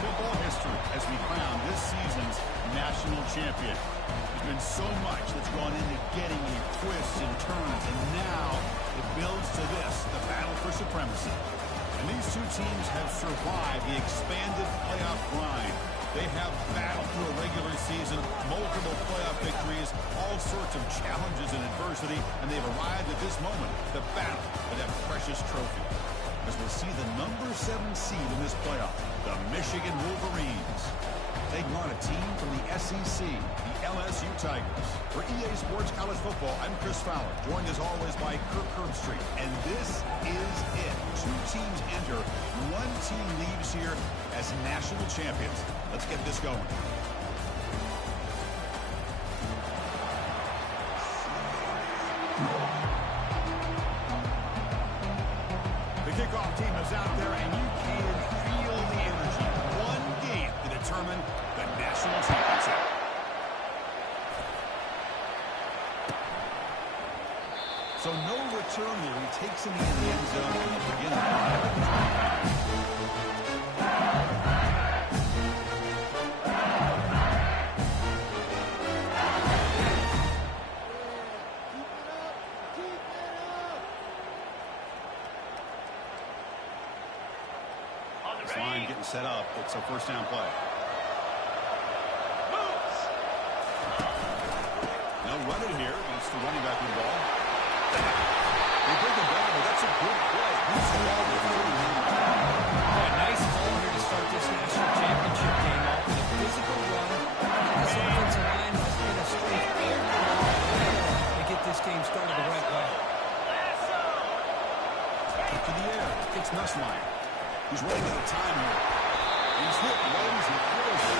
football history as we crown this season's national champion. There's been so much that's gone into getting the twists and turns, and now it builds to this, the battle for supremacy. And these two teams have survived the expanded playoff grind. They have battled through a regular season, multiple playoff victories, all sorts of challenges and adversity, and they've arrived at this moment, the battle for that precious trophy. As we'll see the number 7 seed in this playoff, the Michigan Wolverines, taking on a team from the SEC, the LSU Tigers. For EA Sports College Football, I'm Chris Fowler, joined as always by Kirk Herbstreit. And this is it. 2 teams enter, 1 team leaves here as national champions. Let's get this going. The kickoff team is out there, and you can feel the energy. 1 game to determine the national championship. So no return here. He takes him in the end zone and will begin the drive. This line getting set up. It's a first down play. No running here. It's the running back with the ball. They bring him down, but that's a good play. He's the ball with 3. Nice ball here to start this national championship game off with a physical run. This offensive line has been a strength all year to get this game started the right way. Kick to the air. It's Nussmeier. He's running out of time here. He's hit, runs, and throws it.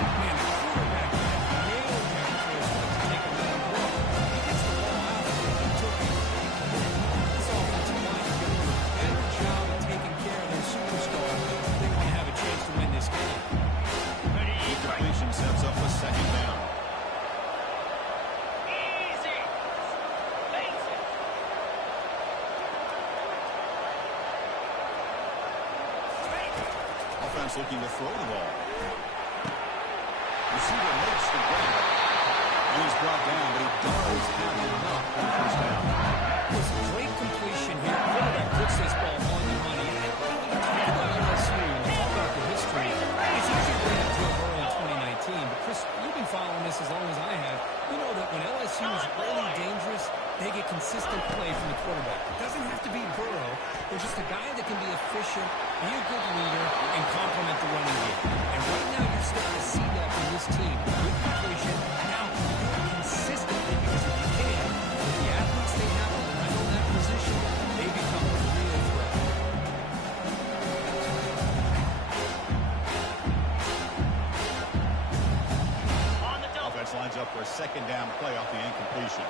Man, the quarterback nailed him for his foot to take a minute break. He gets the ball out, and he took it. This offensive line is going to do a better job of taking care of their superstar if they want to have a chance to win this game. Completion sets up a second down. Offense looking to throw the ball. Receiver makes the grab. And he's brought down, but he does have enough for the first down. It's a great completion here. Quarterback puts this ball on the money. And when you talk about LSU and you talk about the history, it's easy to bring up Joe Burrow in 2019. But, Chris, you've been following this as long as I have. You know that when LSU is really dangerous, they get consistent play from the quarterback. It doesn't have to be Burrow. There's just a guy that can be efficient, be a good leader, and complement the running game. And right now you're starting to see that from this team. Good completion. Now, consistently, because if you can, with the athletes they have on that position, they become a real threat. Offense lines up for a second down play off the incompletion.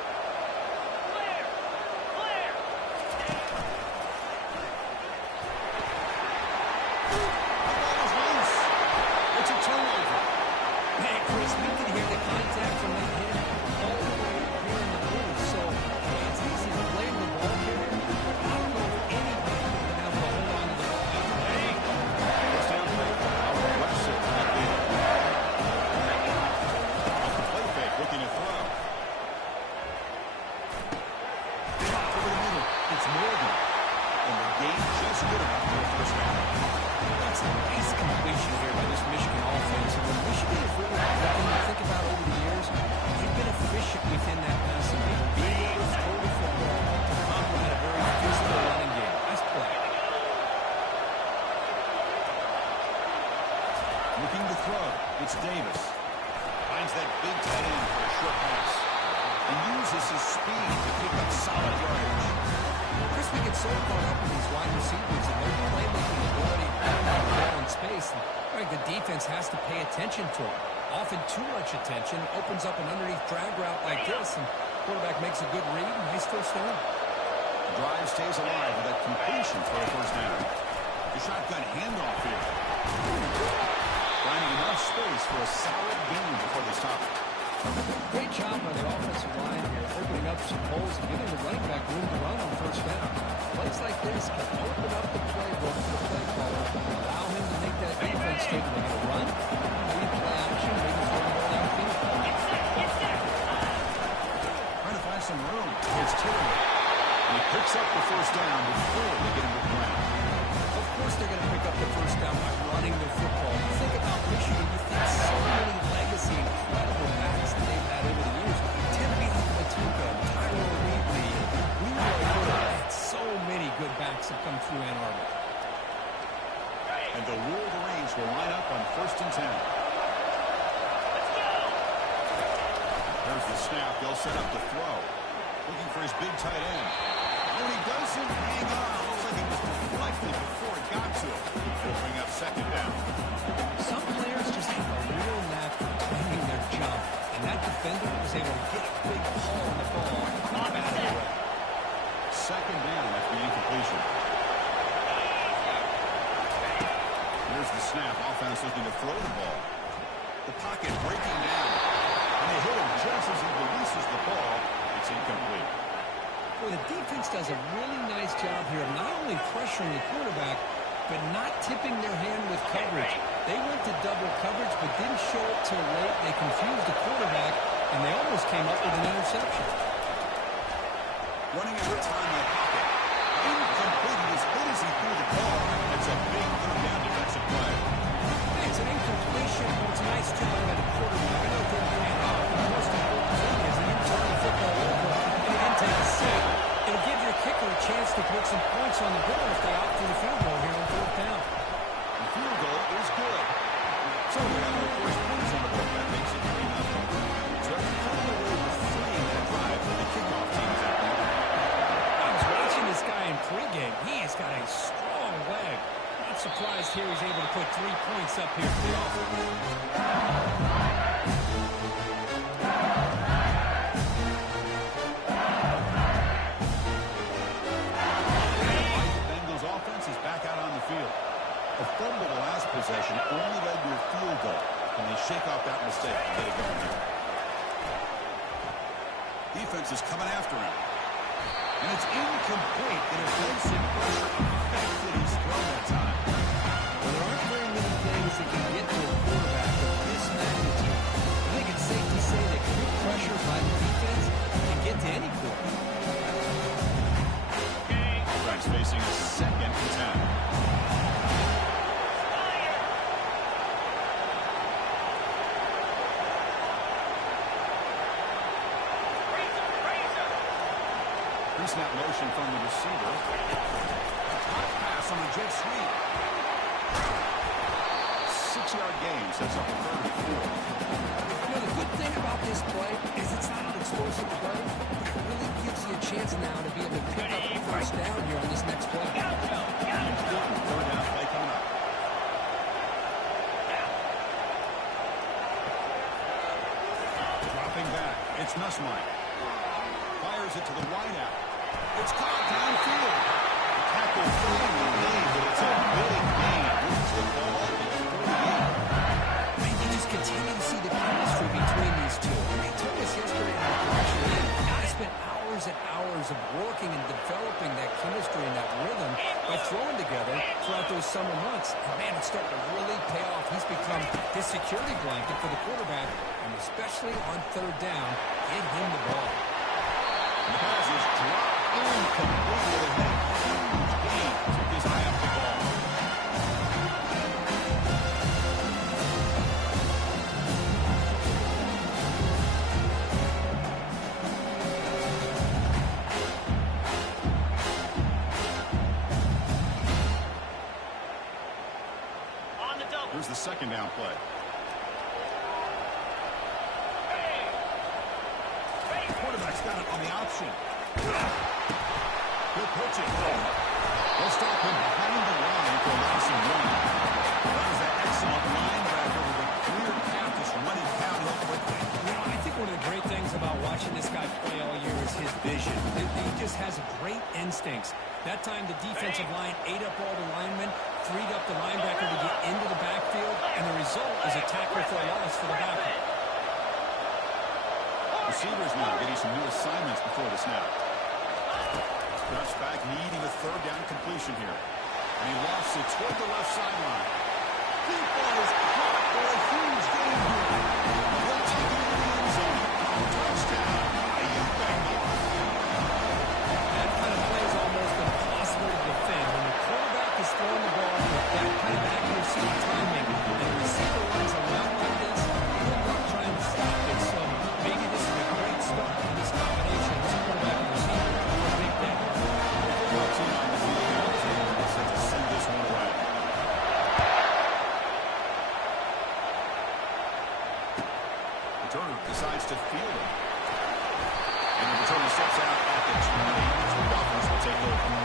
Looking to throw. It's Davis. Finds that big tight end for a short pass. And uses his speed to pick up solid yardage. Chris, we get so caught up in these wide receivers and their playmaking ability to put the ball in space. And, right, the defense has to pay attention to them. Often too much attention opens up an underneath drag route like this, and quarterback makes a good read. Nice first down. Drive stays alive with that completion for a first down. The shotgun handoff here. Finding enough space for a solid gain before they stop it. Great job by the offensive line here, opening up some holes and giving the running back room to run on first down. Plays like this can open up the playbook for the play caller and allow him to make that defense take a run, maybe play action, maybe throw the ball downfield. Trying to find some room. It's Tillman. He picks up the first down before they get him to the ground. Of course they're going to pick up the first down by running the football. You think about Michigan, you think so many legacy, incredible backs that they've had over the years. Tim Matuka, Tyrone Wheatley, Leroy Hood. So many good backs have come through Ann Arbor. And the Wolverines will line up on 1st and 10. There's the snap. They'll set up the throw. Looking for his big tight end. Oh, he doesn't hang on. Looks like it was deflected before it got to him. It'll bring up 2nd down. Some players just have a real knack for timing their jump, and that defender was able to get a big haul on the ball and pop out of the way. 2nd down after the incompletion. Here's the snap. Offense looking to throw the ball. The pocket breaking down. And they hit him just as he releases the ball. It's incomplete. Well, the defense does a really nice job here of not only pressuring the quarterback, but not tipping their hand with coverage. They went to double coverage, but didn't show up till late. They confused the quarterback, and they almost came up with an interception. Running out of time in the pocket. Incomplete. He was hit as he threw the ball. It's a big third-down defensive play. It's an incompletion, but it's a nice job by the quarterback. I know they're doing the most important thing is that you turn the football over and you didn't take a sack. It'll give your kicker a chance to put some points on the board if they opt for the field goal here on 4th down. The field goal is good. So we have our first points on the board. That makes it 3-0. So they're coming away with 3 in that drive for the kickoff team. I was watching this guy in pregame. He has got a strong leg. Not surprised here he's able to put 3 points up here for the offense. A fumble the last possession only led to a field goal. Can they shake off that mistake and get it going here? Defense is coming after him. And it's incomplete. It offensive pressure affected his throw that time. Well, there aren't very many things that can get to a quarterback of this magnitude. I think it's safe to say that quick pressure by the defense can get to any quarterback. Offense facing a 2nd and 10. Pre-snap motion from the receiver. Hot pass on the jet sweep. 6-yard gain sets up a 3rd and 4. You know, the good thing about this play is it's not an explosive play, but it really gives you a chance now to be able to pick up the first down here on this next play. Important 3rd down play coming up. Dropping back. It's Nussmeyer. Fires it to the wideout. It's caught downfield. The tackle firmly laid, but it's a big gain. Moves the ball to the 48. You just continue to see the chemistry between these two. They told us yesterday how production is. Guys spent hours and hours of working and developing that chemistry and that rhythm by throwing together throughout those summer months. And man, it's starting to really pay off. He's become his security blanket for the quarterback, and especially on 3rd down, get him the ball. The pass is dropped incompletely. It had a huge gain. Took his eye off the ball. Here's the 2nd down play. Quarterback's got it on the option. Good pitching. They'll stop him behind the line to allow some run. That was an excellent linebacker with a clear path, just running downhill quickly. You know, I think one of the great things about watching this guy play all year is his vision. He just has great instincts. That time the defensive line ate up all the linemen, freed up the linebacker to get into the backfield, and the result is a tackle for a loss for the backup. Receivers now getting some new assignments before the snap. Drops back, needing a third down completion here. And he lost it toward the left sideline. Deep ball is caught for a huge gain here. He'll take it into the end zone. Touchdown. Ayuk Bengals. That kind of play is almost impossible to defend. When the quarterback is throwing the ball with that kind of accuracy and timing, and the receiver runs around like this, he'll not trying to stop it. So maybe this is a great start for this combination. This quarterback and receiver for a big day. Team on the field now is set to send this one away. Returner decides to field it. And the returner steps out at the 20 as the Dolphins will take over.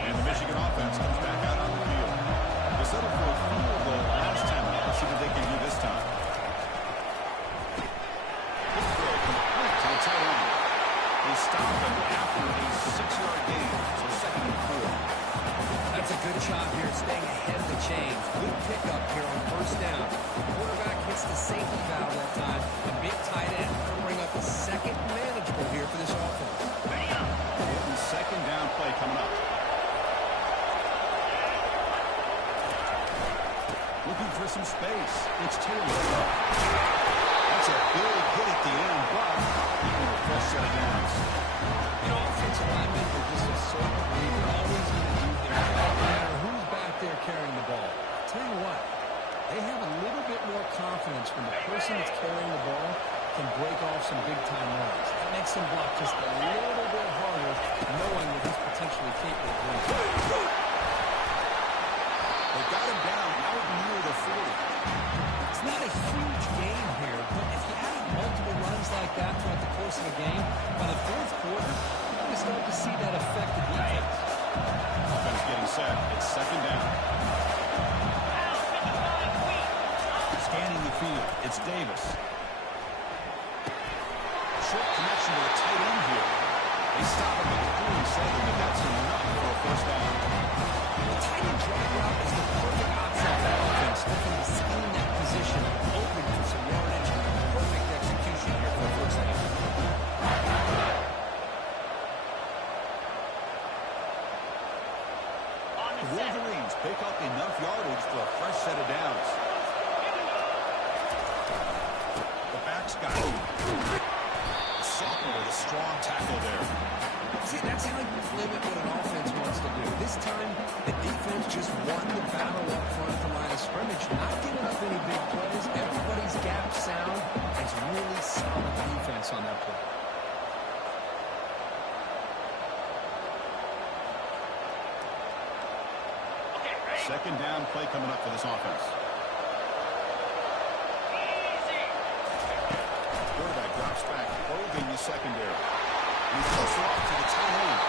And the Michigan offense comes back out on the field. They settled for a field goal last time. Let's see what they can do this time. This throw complete to the tight end. They stop him after a 6-yard gain, so 2nd and 4. That's a good shot here, staying ahead of the chains. Good pickup here on 1st down. The quarterback hits the safety valve that time. The big tight end will bring up a 2nd manageable here for this offense. And 2nd down play coming up. Looking for some space. It's Taylor. That's a big hit at the end, but even a fresh set of downs. You know, offensive linemen are just a certain breed. They're always going to do their job, no matter who's back there carrying the ball. I'll tell you what, they have a little bit more confidence when the person that's carrying the ball can break off some big-time runs. That makes them block just a little bit harder, knowing that he's potentially capable of doing so. They got him down out near the 40. It's not a huge gain here, but if you have multiple runs like that throughout the course of the game, by the 4th quarter, you're going to start to see that affect the defense. Offense getting set. It's 2nd down. Scanning the field. It's Davis. Short connection to the tight end here. They stop him at the 47, but that's enough for a 1st down. The tight end drag route is the perfect option for offense, looking to scheme that position, open for some yardage. Perfect execution here for a 1st down. The Wolverines pick up enough yardage for a fresh set of downs. The back's got it. The sophomore with a strong tackle there. See, that's how you limit what an offense wants to do. This time, the defense just won the battle up front from line of scrimmage, not giving up any big plays. Everybody's gap sound. It's really solid defense on that play. Second down play coming up for this offense. Quarterback drops back, probing the secondary. He's close off to the tight end.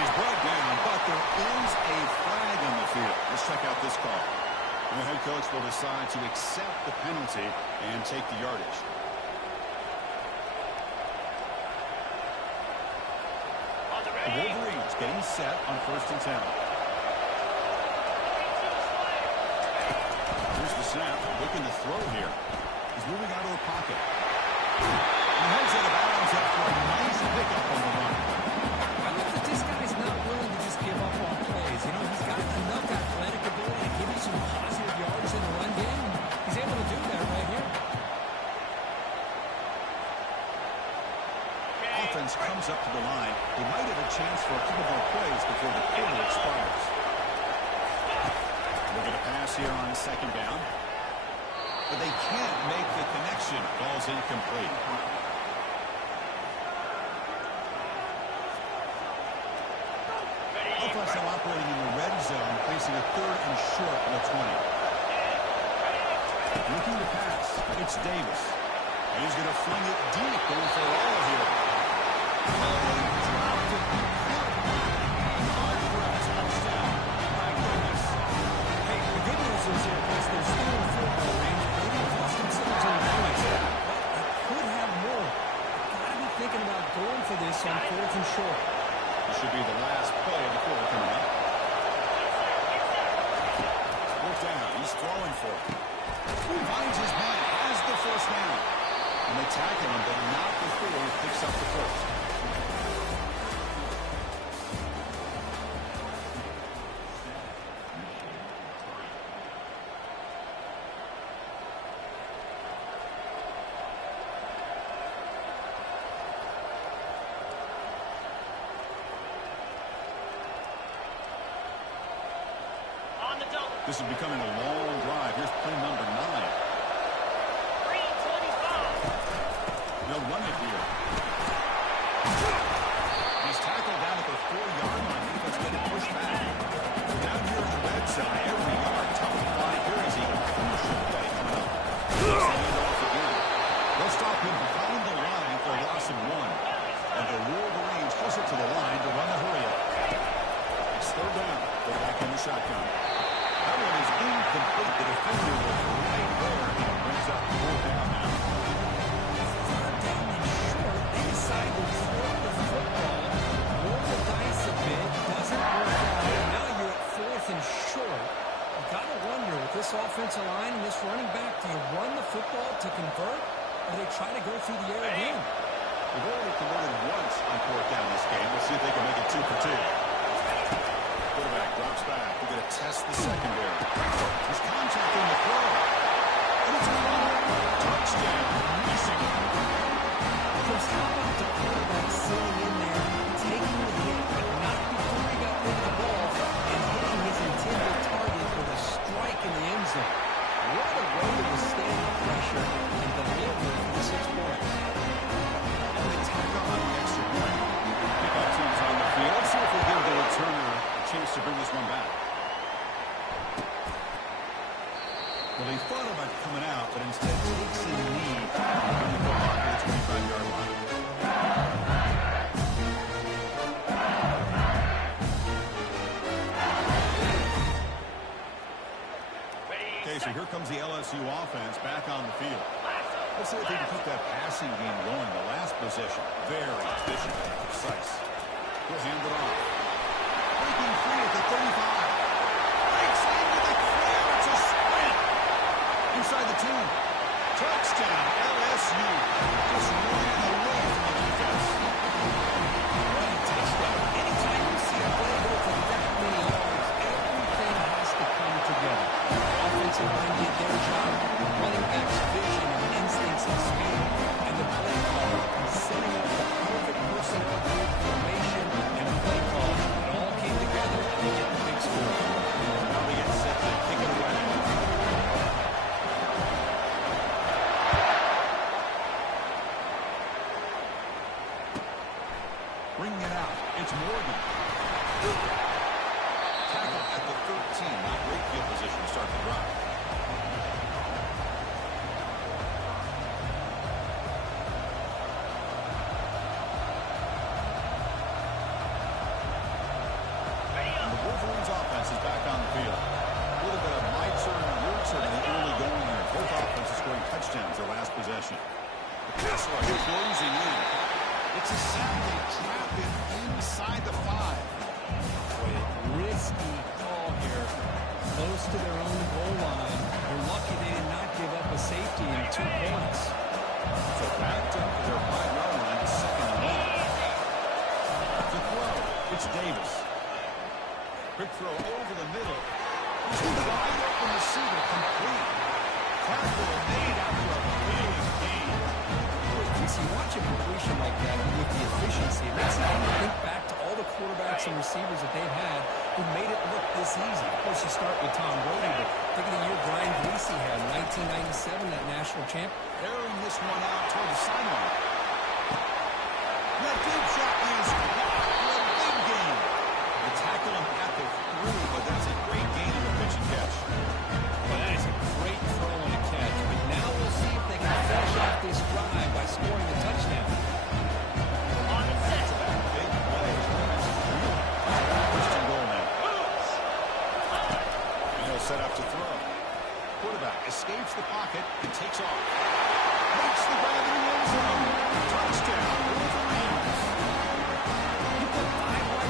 He's brought down, but there is a flag on the field. Let's check out this call. And the head coach will decide to accept the penalty and take the yardage. The Wolverines getting set on 1st and 10. Here's the snap, looking to throw here. He's moving out of the pocket. He heads out of bounds after a nice pickup on the run. I love that this guy's not willing to just give up on plays. You know, he's got enough athletic ability to give you some positive yards in the run game. He's able to do that right here. Offense comes up to the line. They might have a chance for a couple more plays before the quarter expires. Looking to pass here on 2nd down. But they can't make the connection. Ball's incomplete. Offense now operating in the red zone, facing a 3rd and short on the 20. Looking to pass. It's Davis. And he's going to fling it deep, going for all here. Dropped it. Hard for a touchdown. My goodness. Hey, the good news is here, Chris, they're still in field goal range. They didn't cost themselves any points. But they could have more. Got to be thinking about going for this on 4th and short. This should be the last play of the quarter coming up. Fourth down. He's throwing for it. Finds his man. Has the first down. And they tackle him, but not before he picks up the first. This is becoming a long drive. Here's play number 9. 3:25. They'll run it here. He's tackled down at the 4-yard line. Defense getting pushed back. Down here in the red zone, every yard tough to find. Here is a crucial play coming up. Send it off again. They'll stop him behind the line for a loss of 1. And the Wolverines hustle to the line to run the hurry up. It's third down. They're back in the shotgun. That one is incomplete. The defender was right there. Brings up 4th down now. Third down and short. They decide to throw the football. Roll the dice a bit. Doesn't work out. Now you're at 4th and short. You got to wonder, with this offensive line and this running back, do you run the football to convert, or do they try to go through the air again? They've only converted once on 4th down this game. We'll see if they can make it 2 for 2. Quarterback drops back. We're going to test the secondary. There's contact in the throw. And it's caught. Touchdown. Missing it. Chris, how about the quarterback sitting in there, taking the hit, but not before he got rid of the ball, and hitting his intended target with a strike in the end zone. What a way to withstand the pressure and deliver for the 6 points. And they tack on the extra point. Kickoff team's on the field. Let's see if we give the returner a chance to bring this one back. Well, he thought about coming out, but instead takes a knee on the block at the 25-yard line. Okay, so here comes the LSU offense back on the field. Let's see if they can keep that passing game going. The last possession, very efficient and precise. He'll hand it off. Breaking free at the 35. Breaks into the clear. It's a sprint. Inside the 10. Touchdown, LSU. Just ran away from the defense. What a touchdown. Anytime you see a play go for that many yards, everything has to come together. Offensive line did their job. Running back's vision and instincts and speed. And the play caller setting up the perfect personnel group, formation, and play call. It all came together to get the big score. Now we get set to kick it away. Bringing it out. It's Morgan. Tackle at the 13. Not great field position to start the drive. And the Wolverines offense is back on the field. A little bit of my turn and your turn in the early going there. Both offenses scoring touchdowns their last possession. The pass rush closing in. It's a sack. They trap it inside the 5. Risky call here. Close to their own goal line. They're lucky they did not give up a safety in 2 points. So backed up to their 5-yard line, 2nd and 1. To throw, it's Davis. Quick throw over the middle. Wide open receiver, complete. Tackle made after a big gain. So you watch a completion like that with the efficiency. It makes you think back to all the quarterbacks and receivers that they've had who made it look this easy. Of course, you start with Tom Brady, but think of the year Brian Greasy had in 1997, that national champ. Airing this one out toward the sideline. That deep shot is blocked for a big gain. They tackle him at the 3, but that's a great gain in the pitch and catch. Well, that is a great throw and a catch. But now we'll see if they can finish off this drive by scoring the touchdown. Back-to-back big plays. First and goal now. And he'll set up to throw. Quarterback escapes the pocket and takes off. Makes the grab in the end zone. Touchdown, Wolverines. You put 5 wide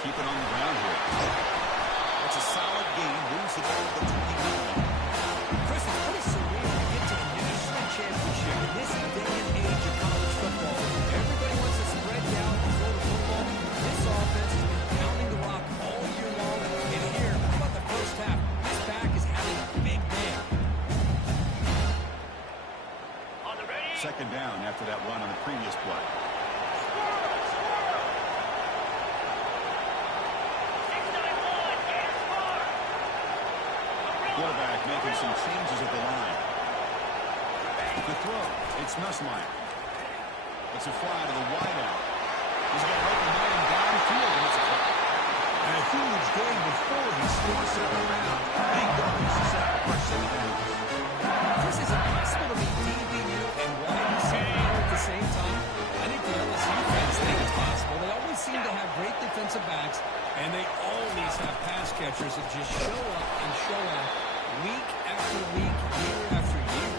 keep it on the ground here. It's a solid game. Moves the ball to the 29. Chris, it's pretty surreal to get to the national championship in this day and age of college football. Everybody wants to spread out and throw the football. This offense has been pounding the rock all year long. And here, how about the first half? This back is having a big day. Second down after that run on the previous play. Quarterback making some changes at the line. The throw, it's Nussmeier. It's a fly to the wideout. He's got an open man downfield, and it's a fly. And a huge gain before he slows it around. Big dogs is out for second down. Chris, is it possible to be DBU and wide receiver at the same time? I think the LSU fans think it's possible. They always seem to have great defensive backs, and they always have pass catchers that just show up and show out week after week, year after year.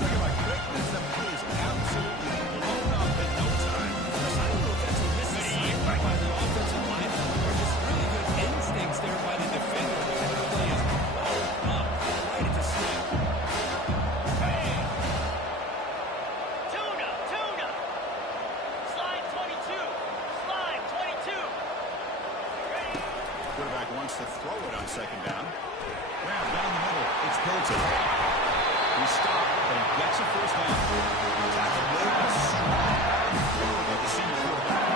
Look at my quickness. That play is absolutely blown up in no time. Chris, I don't know if that's a misassignment by the offensive line or just really good instincts there by the defender. That play is blown up right at the snap. Tuna. Slide 22. Slide 22. Quarterback wants to throw it on second down. Grab down the middle. It's Hilton. He stopped, but he gets a first down. Tackle made a strong throw by the senior quarterback.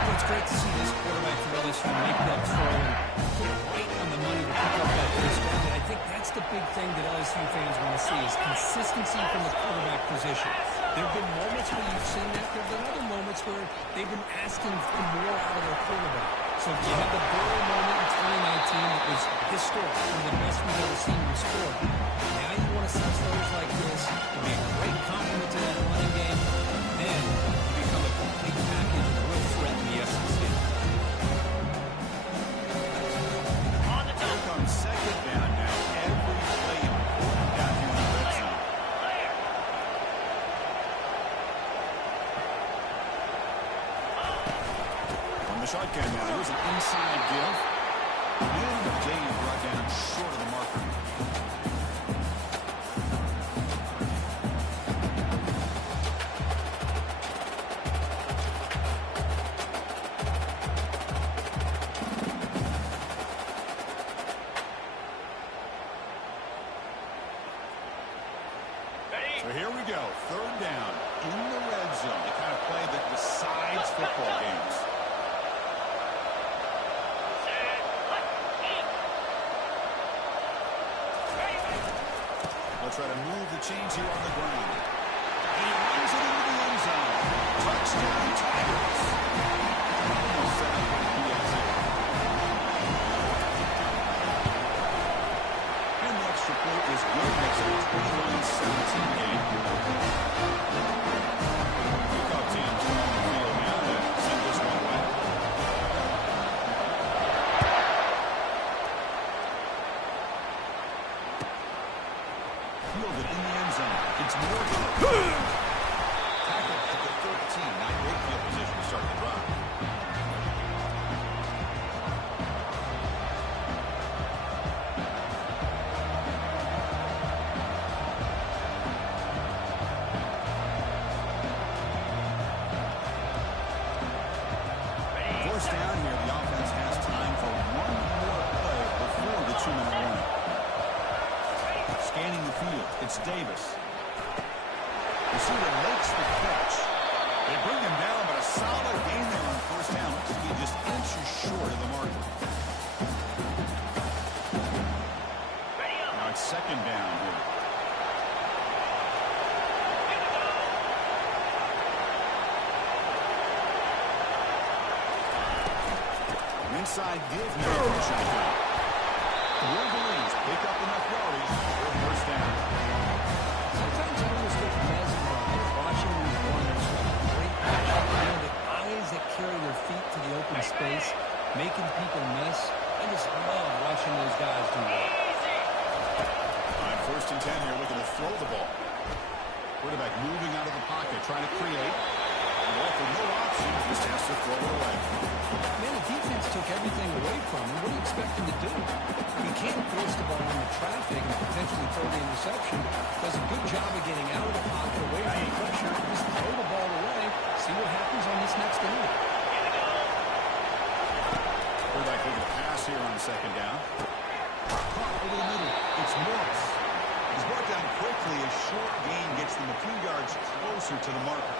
Well, it's great to see this quarterback for LSU make that throw and put it right on the money to pick up that first down. And I think that's the big thing that LSU fans want to see is consistency from the quarterback position. There have been moments where you've seen that. There have been other moments where they've been asking for more out of their quarterback. So you had the Burrow moment in 2019 that was historic, one of the best we've ever seen him score. Now you want to see throws like this. It'll be a great compliment to that running game. Then you become a complete package and a real threat in the SEC. Here comes second down now. Every play important down here in the red zone. From the shotgun now, here's an inside give. And the gain brought down short of the marker. So here we go, third down in the red zone. The kind of play that decides football games. They'll try to move the chains here on the ground. And he runs it into the end zone. Touchdown, Tigers. Almost set up for the PSA. And the extra point is good. Makes it a 21-17 game. Kickoff teams are on the field now to send this one away. Fielded in the end zone. It's Morgan. Tackle at the 13. Not great field position to start the drive. First down here, the offense has time for one more play before the 2-minute warning. Scanning the field, it's Davis. Receiver makes the catch. They bring him down, but a solid gain there on first down. Looks to be just inches short of the marker. Now it's second down here. Inside give here for the shotgun. The Wolverines pick up enough yardage for a first down. Sometimes I almost get mesmerized watching these runners with great passion. You know, the eyes that carry their feet to the open space, making people miss. I just love watching those guys do that. On first and 10 here, looking to throw the ball. Quarterback moving out of the pocket, trying to create. Well, for no options, just has to throw it away. Man, the defense took everything away from him. What do you expect him to do? He can't force the ball into traffic and potentially throw the interception. Does a good job of getting out of the pocket, away from the pressure, just throw the ball away, see what happens on this next down. Quarterback with a pass here on second down. Caught over the middle. It's Morris. He's brought down quickly. A short gain gets them a few yards closer to the marker.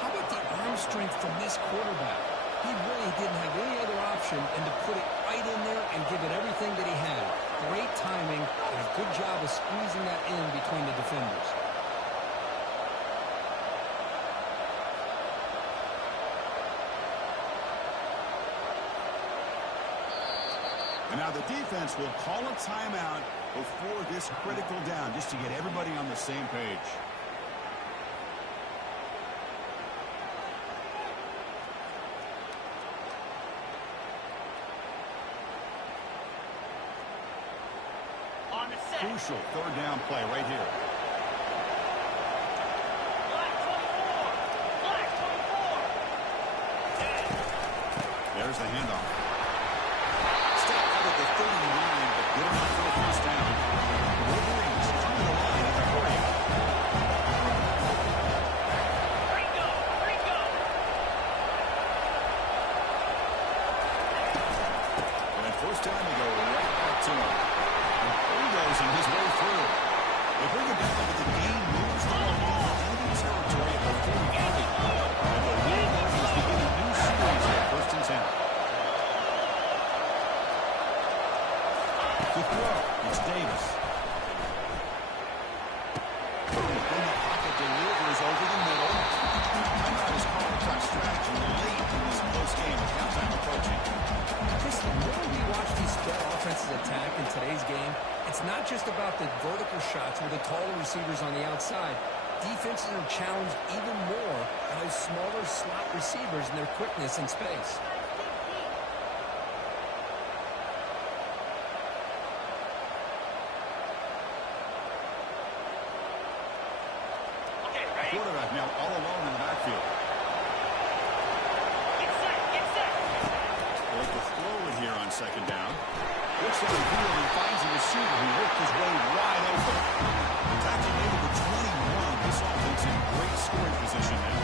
How about the arm strength from this quarterback? He really didn't have any other option than to put it right in there and give it everything that he had. Great timing and a good job of squeezing that in between the defenders. And now the defense will call a timeout before this critical down, just to get everybody on the same page. On the set. Crucial third down play right here. Black 24. Black 24. There's the handoff. Step out at the 39, but good enough for a first down. Wolverines come to the line in a hurry. Ringo. Ringo. And first down, they go right back to him. And bulldozing his way through. They bring it back, but the game moves the ball into enemy territory at the 45. And the Wolverines begin a new series at first and 10. To throw, it's Davis. In the pocket, delivers over the middle. Timeout is called to track strategy late in this close game with halftime approaching. Chris, the more we watch these spread offenses attack in today's game, it's not just about the vertical shots with the taller receivers on the outside. Defenses are challenged even more by those smaller slot receivers and their quickness in space. Okay, ready? Quarterback now all alone in the backfield. Get set. Get set. They'll like to throw it here on second down. Looks down the field and finds a receiver who worked his way wide open. Tackle made at the 21. This offense in great scoring position now.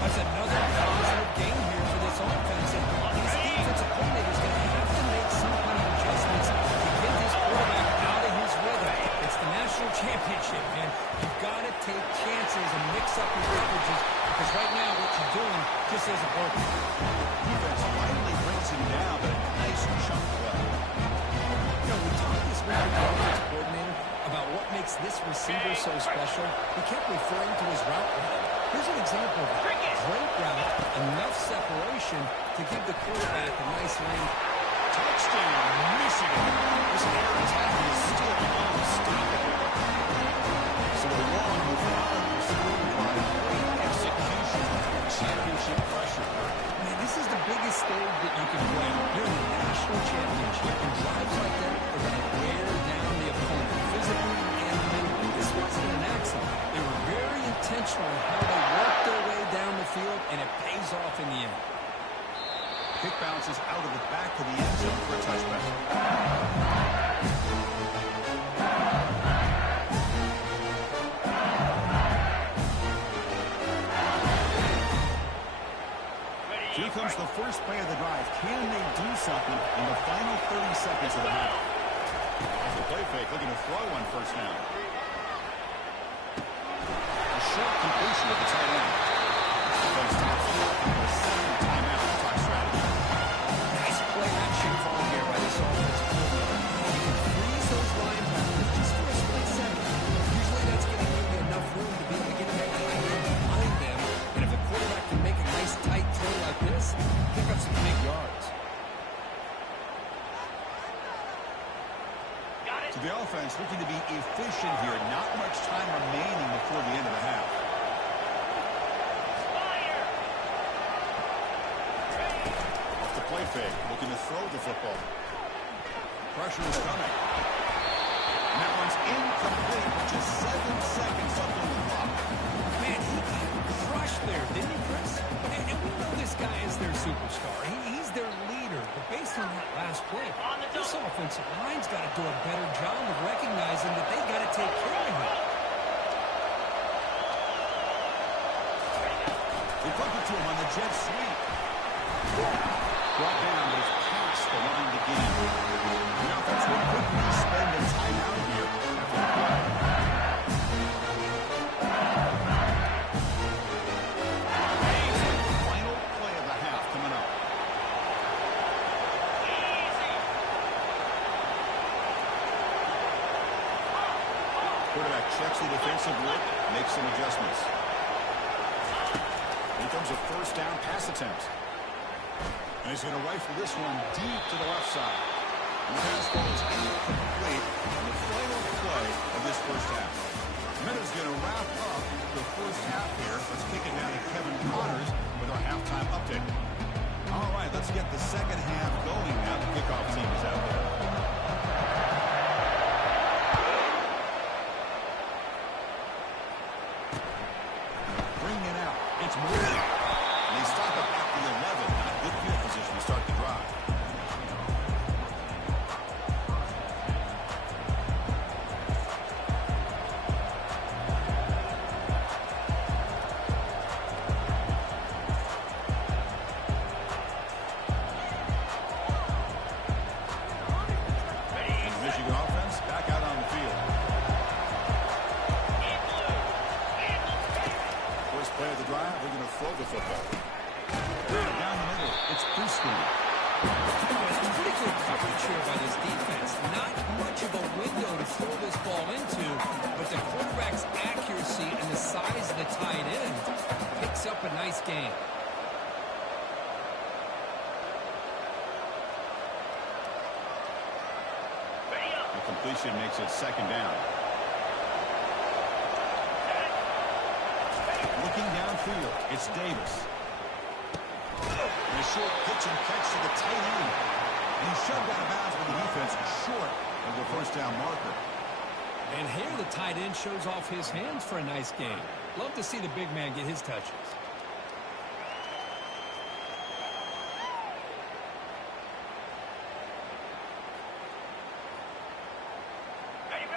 That's another positive game here for this offense. And this defensive coordinator is going to have to make some kind of adjustments to get this quarterback out of his rhythm. It's the national championship, man. You've got to take chances and mix up your coverages because right now what you're doing just isn't working. Defense finally brings him down, but a nice chunk play. You know, we talked this week with the offensive coordinator about what makes this receiver so special. He kept referring to his route running. Here's an example of a great route, enough separation to give the quarterback a nice lane. Touchdown, Michigan. This air attack is still unstoppable. So a long move on, supported by great execution and championship pressure. Man, this is the biggest stage that you can play. You're in the national championship, and drives like that are going to wear down the opponent physically and mentally. This wasn't an accident. They were very intentional in how they worked their way down the field, and it pays off in the end. Kick bounces out of the back of the end zone for a touchback. Here comes the first play of the drive. Can they do something in the final 30 seconds of the half? Off the play fake, looking to throw on first down. A short completion of the tight end. Defense stops here and will set the timeout to talk strategy. Nice play action call here by this offensive coordinator. You can freeze those linebackers just for a split second. Usually that's going to give you enough room to be able to get that tight end behind them. And if a quarterback can make a nice tight throw like this, pick up some big yards. To the offense, looking to be efficient here. Not much time remaining before the end of the half. Fire. Off the play fake, looking to throw the football. Pressure is coming. And that one's incomplete with just 7 seconds left on the clock. Man, he got crushed there, didn't he? offensive line's got to do a better job of recognizing that they got to take care of him. They flip it to him on the jet sweep. Brought down, but it's past the line to gain. The offense will quickly spend a timeout here after the play. Final play of the half coming up. Quarterback checks the defensive look, makes some adjustments. Here comes a first down pass attempt. And he's going to rifle this one deep to the left side. The pass falls incomplete on the final play of this first half. Minuta's going to wrap up the first half here. Let's kick it down to Kevin Connors with our halftime update. All right, let's get the second half going now. The kickoff team is out there. Bring it out. It's Moore. And they stop it at the 11. Not good field position to start the drive. And the Michigan offense back out on the field. First play of the drive, they're going to throw the football. Down the middle, it's Preston. Pretty good coverage here by this defense. Not much of a window to throw this ball into, but the quarterback's accuracy and the size of the tight end picks up a nice gain. The completion makes it second down. Looking downfield, it's Davis. And a short pitch and catch to the tight end. And he shoved out of bounds with the defense short of the first down marker. And here the tight end shows off his hands for a nice game. Love to see the big man get his touches.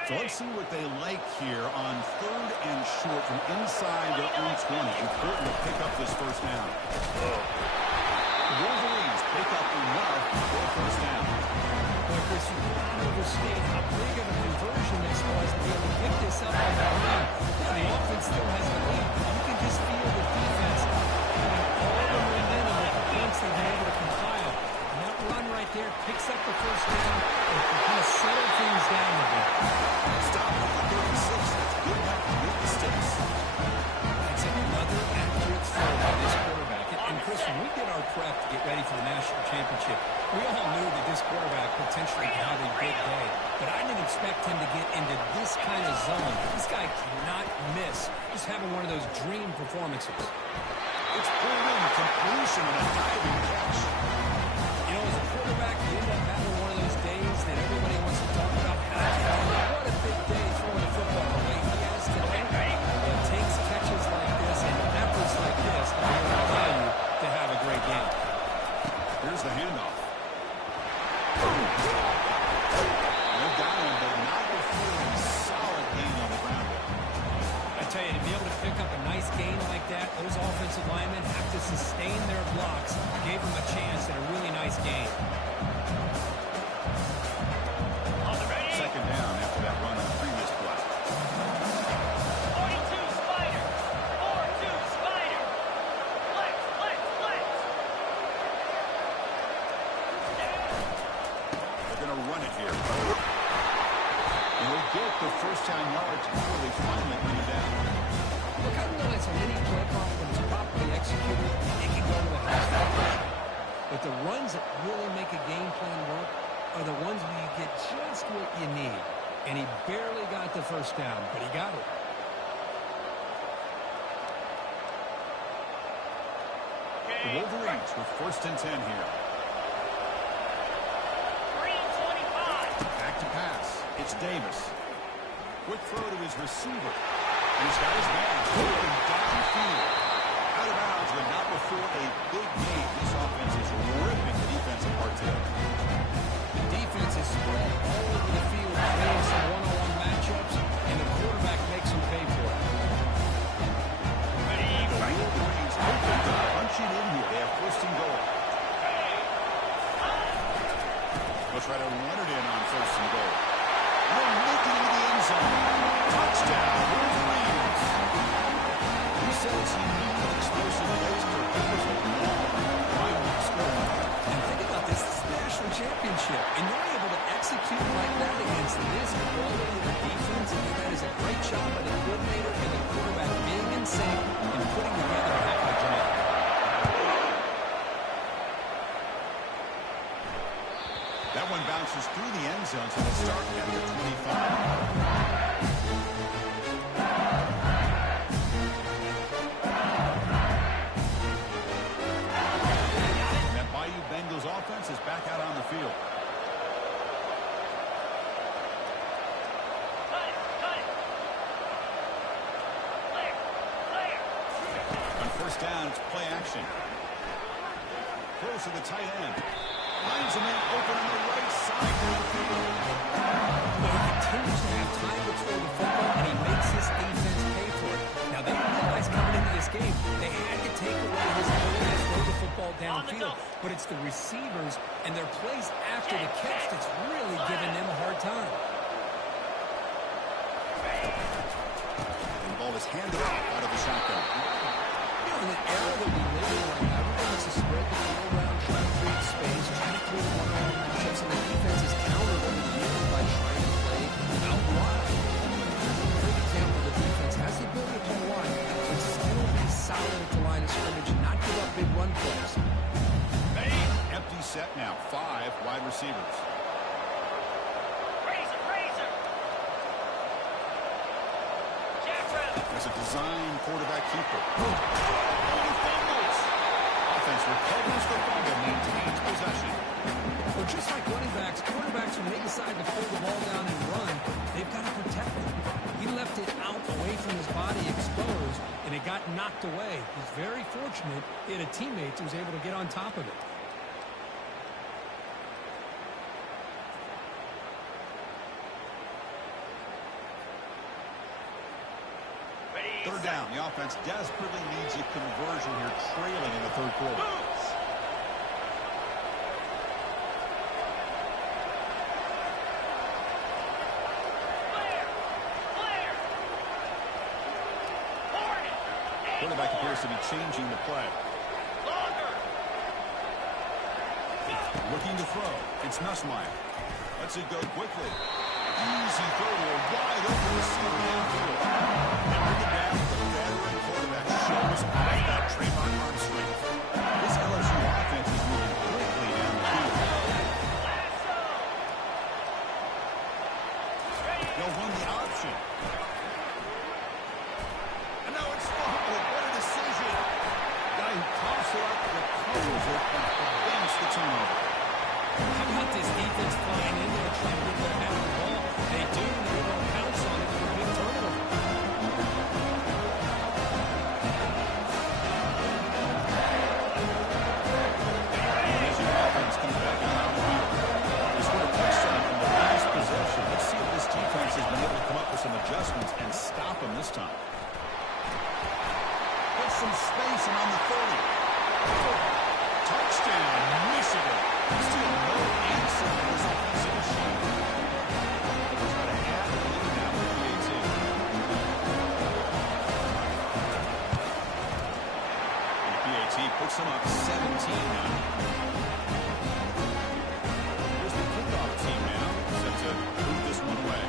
So let's see what they like here on third and short from inside their own 20. Important to pick up this first down. The Wolverines pick up enough for a first down. Boy, Chris, you cannot overstate how big of a conversion this was to be able to pick this up on that run. The offense still has the lead. You can just feel the defense having all the momentum with the points they've been able to compile. And that run right there picks up the first down and can kind of settle things down a bit. Stop at the 36. That's good enough to move the sticks. That's another accurate throw by this quarterback. And Chris, when we did our prep to get ready for the national championship, we all knew that this quarterback potentially could have a big day. But I didn't expect him to get into this kind of zone. This guy cannot miss. Just having one of those dream performances. It's pulled in, completion, and a diving catch. You know, as a quarterback, you end up having one of those days that everybody wants to talk about. What a big day throwing the football the way he has today. Well, it takes catches like this and efforts like this to allow you to have a great game. Here's the handoff. They've got him, but not before a solid gain on the ground. I tell you, to be able to pick up a nice gain like that, those offensive linemen have to sustain their blocks. Gave them a chance at a really nice game. Second down after that run on the previous play. 42 Spider. 4-2 Spider. Flex, flex, flex. They're going to run it here. And they'll get the first down yards before they finally bring it down. Look, I realize on any play call, when it's properly executed, it can go to the house. But the runs that really make a game plan work are the ones where you get just what you need. And he barely got the first down, but he got it. The Wolverines with first and 10 here. 3-25. Back to pass. It's Davis. Quick throw to his receiver. And he's got his man open downfield. Out of bounds, but not before a big game. This offense is ripping the defense offense apart today. The defense is spread all over the field, creating some one-on-one matchups, and the quarterback makes them pay for it. The Wolverines hoping to punch it in here. They have first and goal. They'll try to run it in on first and goal. They're making it into the end zone. Touchdown, Wolverines. He says he needed explosive plays for Packers with long, final score. And think about this. This is the national championship, and you're able to execute like that against this quality of the defense. I think that is a great job by the coordinator and the quarterback being in sync and putting together a heck of a job. That one bounces through the end zone, so they'll start at the 25. That Bayou Bengals offense is back out on the field. On first down, it's play action. Throws to the tight end. Finds a man open on the right side. But he continues to have time to throw the football, and he makes his defense pay for it. Now, they realized coming into this game, they had to take away his ability to throw the football downfield. But it's the receivers and their plays after the catch that's really giving them a hard time. And the ball is handed off out of the shotgun. You know, in the era that we live in right now, everybody wants to spread the ball around, try to create space, trying to create one-on-one matchups, and the defense is countered over the years by trying to play out wide. Here's a great example of the defense has the ability to play wide, but still be solid at the line of scrimmage and not give up big run plays. Empty set now. 5 wide receivers. There's a design quarterback keeper. Oh, he fumbles. Offense recovers the fumble, maintains possession. Well, just like running backs, quarterbacks, when they decide to pull the ball down and run, they've got to protect it. He left it out away from his body exposed, and it got knocked away. He's very fortunate he had a teammate who was able to get on top of it. Third down. The offense desperately needs a conversion here, trailing in the third quarter. Quarterback appears to be changing the play. Looking to throw. It's Nussmeier. Lets it go quickly. Easy throw to a wide open receiver downfield. And bring it down with the veteran quarterback. Shows off that trademark arm strength. This LSU offense is moving quickly down the field. They'll run the option. And now it's fumbled. What a decision. Guy who coughs it up, recovers it, and prevents the turnover. How about this defense flying in there trying to get their head on the ball? They do, and they don't pounce on it for a big turnover. As your offense comes back out on the field. They scored a touchdown from the last possession. Let's see if this defense has been able to come up with some adjustments and stop them this time. Get some space and on the 30. Touchdown, Michigan. Still no answer to this offensive machine. They'll try to add a lead now with PAT. And PAT puts them up 17 now. Here's the kickoff team now, set to move this one away.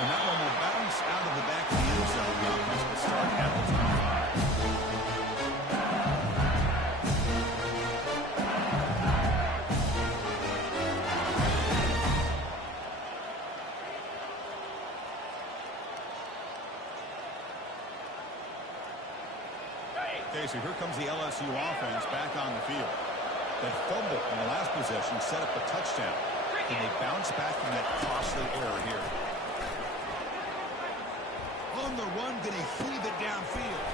And that one will bounce out of the back of the end zone. The offense will start at the 25. Okay, so here comes the LSU offense back on the field. That fumble in the last possession set up the touchdown. Can they bounce back from that costly error here? On the run, going to heave it downfield.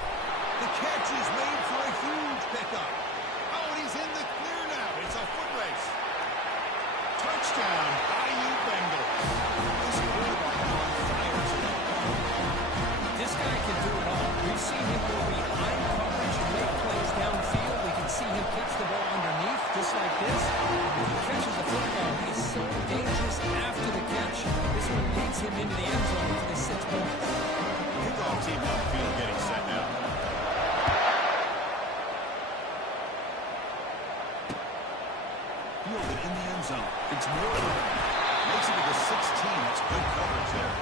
The catch is made for a huge pickup. Oh, and he's in the clear now. It's a foot race. Touchdown, IU Bengals. This quarterback is on fire today. This guy can do it all. We've seen him go behind coverage and make plays downfield. We can see him catch the ball underneath, just like this. If he catches the football, he's so dangerous after the catch. This one leads him into the end zone for the 6 points. Kickoff team on the field getting set now. Fielded in the end zone. It's Moore. Makes it to the 16. That's good coverage there.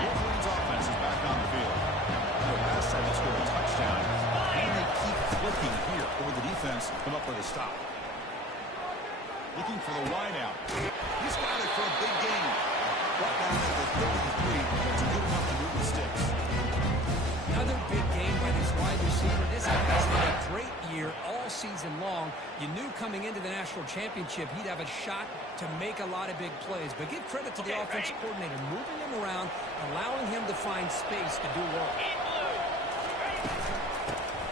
Wolverines offense is back on the field. Last time they scored a touchdown. And they keep flicking here. Over the defense, come up with a stop. Looking for the wideout. He's got it for a big gain. Brought down at the 33. It's good enough to move the sticks. Another big game by this wide receiver. This guy has had a great year all season long. You knew coming into the national championship he'd have a shot to make a lot of big plays. But give credit to the offensive coordinator, moving him around, allowing him to find space to do work.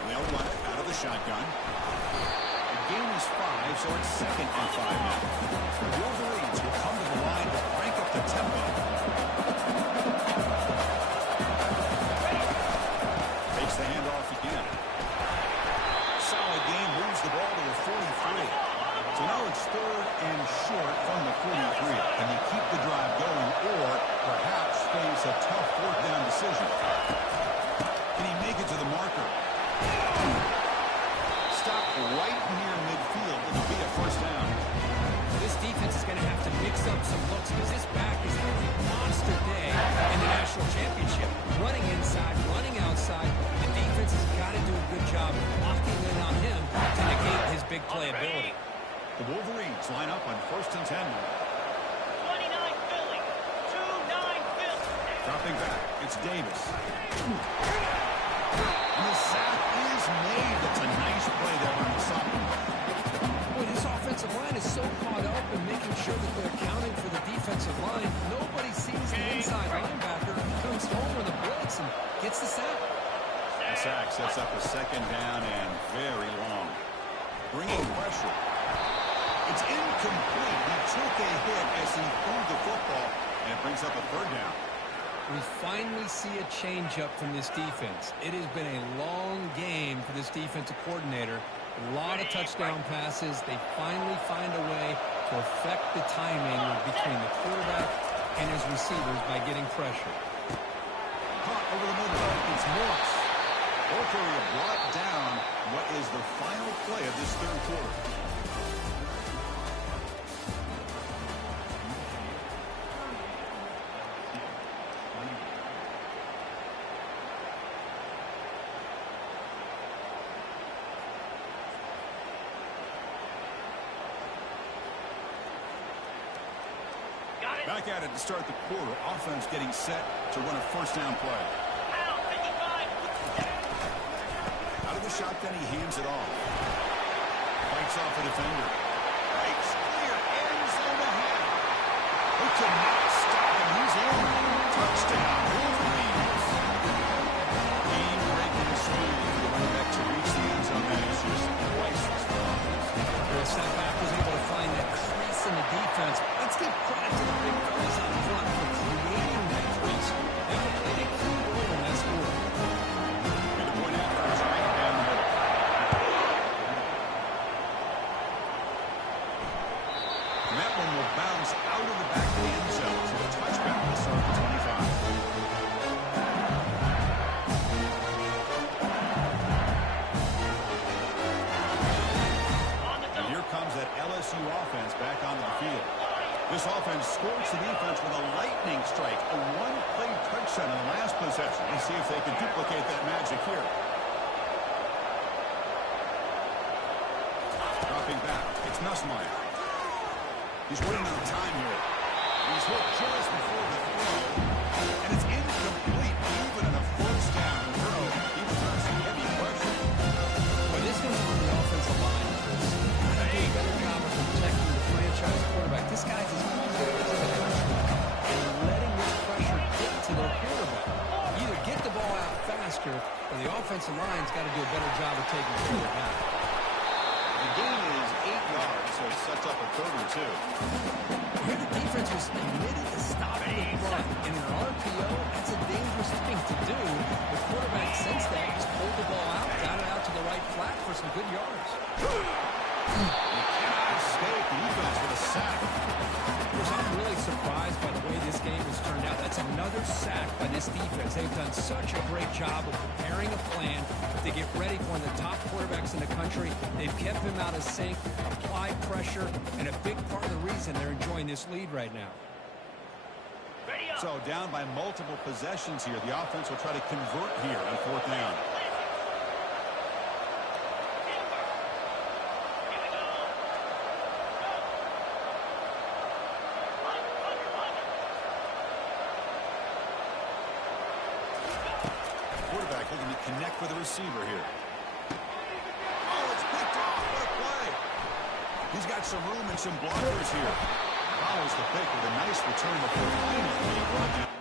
They'll run it out of the shotgun. The game is 5, so it's 2nd and 5 now. The Wolverines will come to the line to crank up the tempo. Takes the handoff again. Solid gain, moves the ball to the 43. So now it's 3rd and short from the 43. Can you keep the drive going or perhaps face a tough 4th down decision? Can he make it to the marker? Stop right near midfield. It'll be a 1st down. This defense is going to have to mix up some looks because this back is having a monster day in the national championship. Running inside, running outside. The defense has got to do a good job locking in on him to negate his big playability. The Wolverines line up on 1st and 10. 29 Philly. 2-9 Philly. Dropping back. It's Davis. And the sack is made. That's a nice play there on the side. Boy, this offensive line is so caught up in making sure that they're accounting for the defensive line. Nobody sees the inside linebacker who comes home with a blitz and gets the sack. The sack sets up a 2nd down and very long. Bringing pressure. It's incomplete. He took a hit as he threw the football, and it brings up a 3rd down. We finally see a change-up from this defense. It has been a long game for this defensive coordinator. A lot of touchdown passes. They finally find a way to affect the timing between the quarterback and his receivers by getting pressure. Caught over the middle. It's Morris. Both are brought down. What is the final play of this 3rd quarter? Back at it to start the quarter. Offense getting set to run a 1st down play. Out of the shotgun, he hands it off. Fights off a defender. Breaks clear. End zone ahead. They cannot stop him. He's in. Touchdown. Wolverines. Game-breaking speed for the running back to reach the end zone. That is just priceless. The setback was able to find that crease in the defense. Let's give credit to the big fellas out front for creating that crease. They played a key role in that score. And the point after is right down the middle. And that one will bounce out of the back of the end zone to a touchback to start the 25. And here comes that LSU offense back onto the field. This offense scores the defense with a lightning strike, a one-play touchdown in the last possession. Let's see if they can duplicate that magic here. Dropping back, it's Nussmeier. He's running out of time here. He's hit just before the throw, and it's incomplete, even in a 1st down throw. Even under some heavy pressure. But this one's on the offensive line, Chris. Got to do a better job of protecting the franchise quarterback. This defense got to do a better job of taking care of that. The gain is 8 yards, so it sets up a 3rd and 2. Here the defense was committed to stopping the run. In an RPO, that's a dangerous thing to do. The quarterback, since that, just pulled the ball out, got it out to the right flat for some good yards. You cannot escape the defense with a sack. I'm really surprised by the way this game has turned out. That's another sack by this defense. They've done such a great job of preparing a plan to get ready for one of the top quarterbacks in the country. They've kept him out of sync, applied pressure, and a big part of the reason they're enjoying this lead right now. So down by multiple possessions here. The offense will try to convert here on 4th down. Quarterback looking to connect with the receiver here. Oh, it's picked off. What a play. He's got some room and some blockers here. Follows the pick with a nice return before finally being brought down.